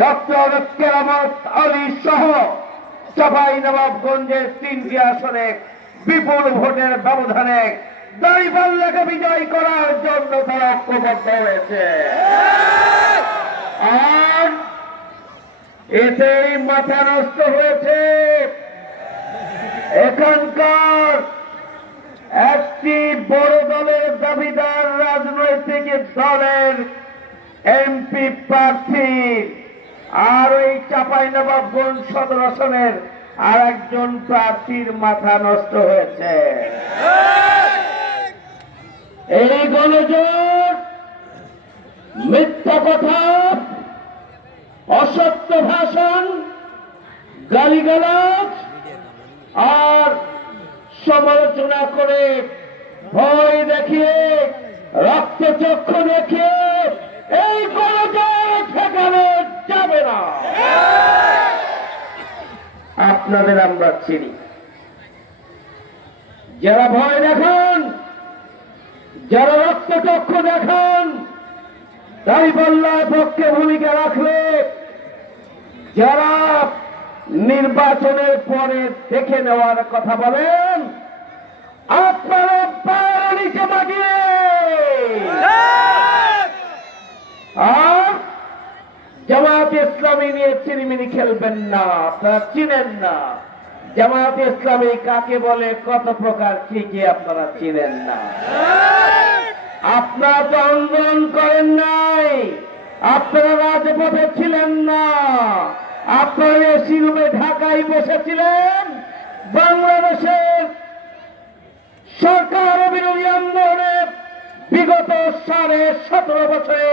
Doctor কেরামত আলী সহ চাঁপাইনবাবগঞ্জের 3টি আসনে বিপুল ভোটের ব্যবধানে দাঁড়িপাল্লাকে বিজয় করার জন্য তারা ঐক্যবদ্ধ হয়েছে। আর এতেই মাথা নষ্ট হয়েছে এখানকার একটি বড় দলের দাবিদার রাজনৈতিক দলের এমপি প্রার্থী, আর ওই চাঁপাইনবাবগঞ্জ সদর আসনের আর একজন প্রার্থীর মাথা নষ্ট হয়েছে। এই গণজোট মিথ্যা কথা, অসত্য ভাষণ, গালিগালাজ আর সমালোচনা করে, ভয় দেখিয়ে, রক্তচক্ষু দেখিয়ে এই গণজোট ঠেকানো যাবে না। আপনাদের আমরা চিনি, যারা ভয় দেখান, যারা রক্তচক্ষু দেখান, দাঁড়িপাল্লার পক্ষে ভূমিকা রাখলে, যারা নির্বাচনের পরে দেখে নেওয়ার কথা বলেন, আপনারা পায়ের নিচে মাটিয়ে। আর জামাত ইসলামী নিয়ে চিনিমিনি খেলবেন না, আপনারা চিনেন না। জামাত ইসলামী কাকে বলে, কত প্রকার, কি কি আপনারা চিনেন না। আপনারা তো আন্দোলন করেন নাই, আপনারা রাজপথে ছিলেন না, আপনারা এসি রুমে ঢাকায় বসেছিলেন। বাংলাদেশের সরকার বিরোধী আন্দোলনে বিগত 17.5 বছরে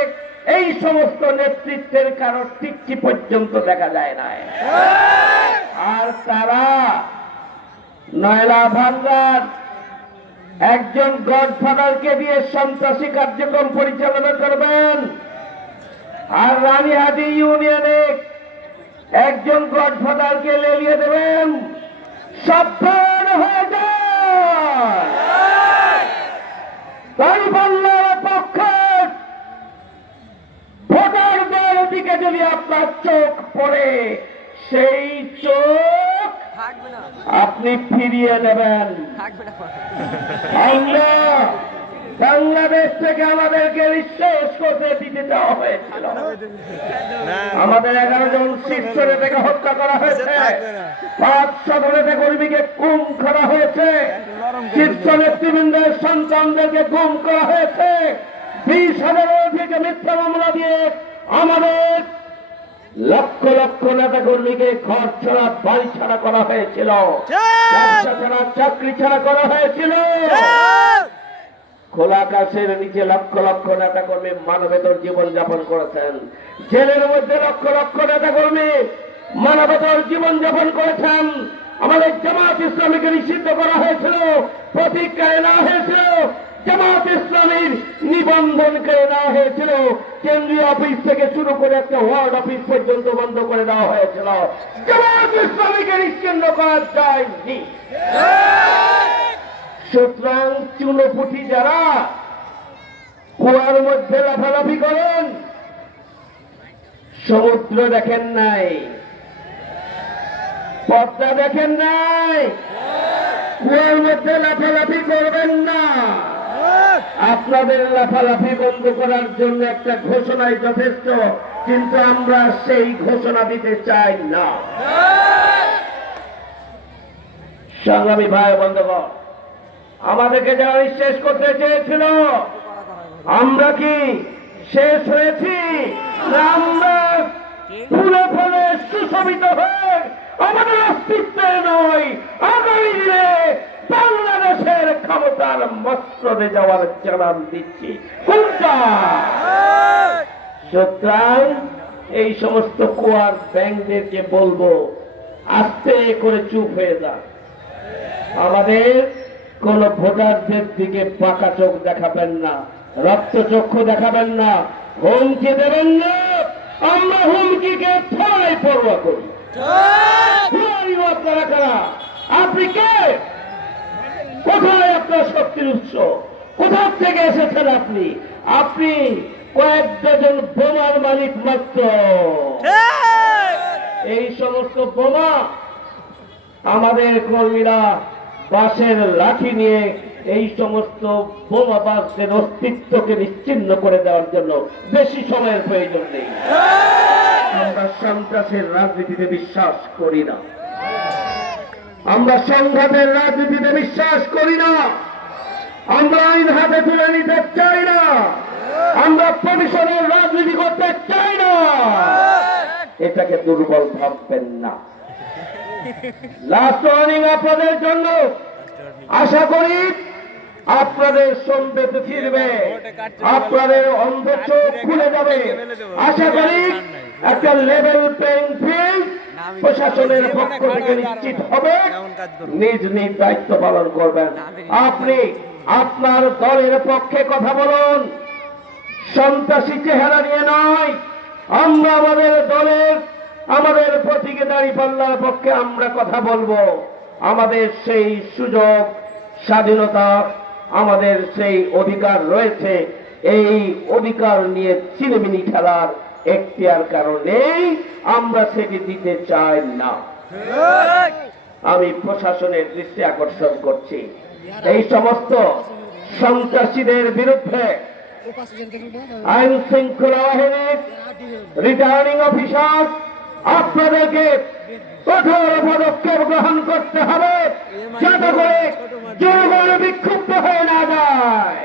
এই সমস্ত নেতৃত্বের কারো টিকটি পর্যন্ত দেখা যায় না। আর তারা নয়লা ভাঙ্গার একজন গডফাদারকে দিয়ে সন্ত্রাসী কার্যক্রম পরিচালনা করবেন, আর রানীহাটি ইউনিয়নে একজন গডফাদারকে লেলিয়ে দেবেন। সাবধান হয়ে যান। দাঁড়িপাল্লার পক্ষে ভোটারদের দিকে যদি আপনার চোখ পড়ে, সেই চোখ আপনি ফিরিয়ে নেবেন। আমরা বাংলাদেশ থেকে আমাদেরকে নিঃশেষ করতে দিতে দেওয়া হয়েছিল। আমাদের 11 জন শীর্ষ নেতাকে হত্যা করা হয়েছে, 500 নেতা কর্মীকে গুম করা হয়েছে, শীর্ষ নেতৃবৃন্দের সন্তানদেরকে গুম করা হয়েছে, 20,000-এর অধিক মিথ্যা মামলা দিয়ে আমাদের লক্ষ লক্ষ নেতা কর্মীকে ঘর ছাড়া, বাড়ি ছাড়া করা হয়েছিল, ব্যবসা ছাড়া, চাকরি ছাড়া করা হয়েছিল। খোলা আকাশের নিচে লক্ষ লক্ষ নেতা কর্মী মানবেতর জীবন যাপন করেছেন। জেলের মধ্যে লক্ষ লক্ষ নেতা কর্মী মানবেতর জীবন যাপন করেছেন। আমাদের জামাত ইসলামীকে নিষিদ্ধ করা হয়েছিল, প্রতিজ্ঞা নেওয়া হয়েছিল, জামাত ইসলামীর নিবন্ধন করে নেওয়া হয়েছিল, কেন্দ্রীয় অফিস থেকে শুরু করে একটা ওয়ার্ড অফিস পর্যন্ত বন্ধ করে দেওয়া হয়েছিল। জামাত ইসলামীকে নিশ্চিহ্ন করা যায়নি। সুতরাং চুনোপুটি যারা কুয়ার মধ্যে লাফালাফি করেন, সমুদ্র দেখেন নাই, পদ্মা দেখেন নাই, কুয়ার মধ্যে লাফালাফি করবেন না। আপনাদের লাফালাফি বন্ধ করার জন্য একটা ঘোষণাই যথেষ্ট, কিন্তু আমরা সেই ঘোষণা দিতে চাই না। সংগ্রামী ভাই বন্ধুগণ, আমাদেরকে যারা শেষ করতে চেয়েছিল, আমরা কি শেষ হয়েছি? আমরা ফুলে ফলে সুশোভিত হয়ে আমাদের অস্তিত্বের নয়, আগামী দিনে বাংলাদেশের ক্ষমতার মস্তদে যাওয়ার জানান দিচ্ছি। কোনটা? সুতরাং এই সমস্ত কুয়ার ব্যাংকদেরকে বলবো, আস্তে করে চুপ হয়ে যান। আমাদের কোন ভোটারদের দিকে পাকা চোখ দেখাবেন না, রক্তচক্ষু দেখাবেন না, হুমকি দেবেন না। আমরা হুমকিকে থানায় পরোয়া করি। আপনারা কারা? আপনি কে? কোথায় আপনার শক্তির উৎস? কোথা থেকে এসেছেন আপনি? আপনি কয়েক ডজন বোমার মালিক মাত্র। সমস্ত বোমা আমাদের কর্মীরা বাঁশের লাঠি নিয়ে এই সমস্ত বোমাবাজদের অস্তিত্বকে নিশ্চিহ্ন করে দেওয়ার জন্য বেশি সময়ের প্রয়োজন নেই। আমরা সন্ত্রাসের রাজনীতিতে বিশ্বাস করি না, আমরা সংঘাতের রাজনীতিতে বিশ্বাস করি না, আমরা আইন হাতে তুলে নিতে চাই না, আমরা প্রতিশোধের রাজনীতি করতে চাই না। এটাকে দুর্বল ভাববেন না। লাস্ট ওয়ার্নিং আপনাদের জন্য, আশা করি আপনাদের সম্পদ ফিরবে, আপনাদের অন্ধ চোখ খুলে যাবে। আশা করি একটা লেভেল প্লেইং ফিল্ড প্রশাসনের পক্ষ থেকে নিশ্চিত হবে, নিজ নিজ দায়িত্ব পালন করবেন। আপনি আপনার দলের পক্ষে কথা বলুন, সন্ত্রাসী চেহারা নিয়ে নয়। আমরা আমাদের দলের, আমাদের প্রতীকে দাঁড়িপাল্লার পক্ষে আমরা কথা বলবো। আমাদের সেই সুযোগ, স্বাধীনতা, আমাদের সেই অধিকার রয়েছে। এই অধিকার নিয়ে চিনিমিনি খেলার এখতিয়ার কারণেই আমরা সেটি দিতে চাই না। আমি প্রশাসনের দৃষ্টি আকর্ষণ করছি, এই সমস্ত সন্ত্রাসীদের বিরুদ্ধে আইন শৃঙ্খলা বাহিনীর রিটার্নিং অফিসার আপনাদেরকে কঠোর পদক্ষেপ গ্রহণ করতে হবে, যাতে করে জনগণ বিক্ষুব্ধ হয়ে না যায়।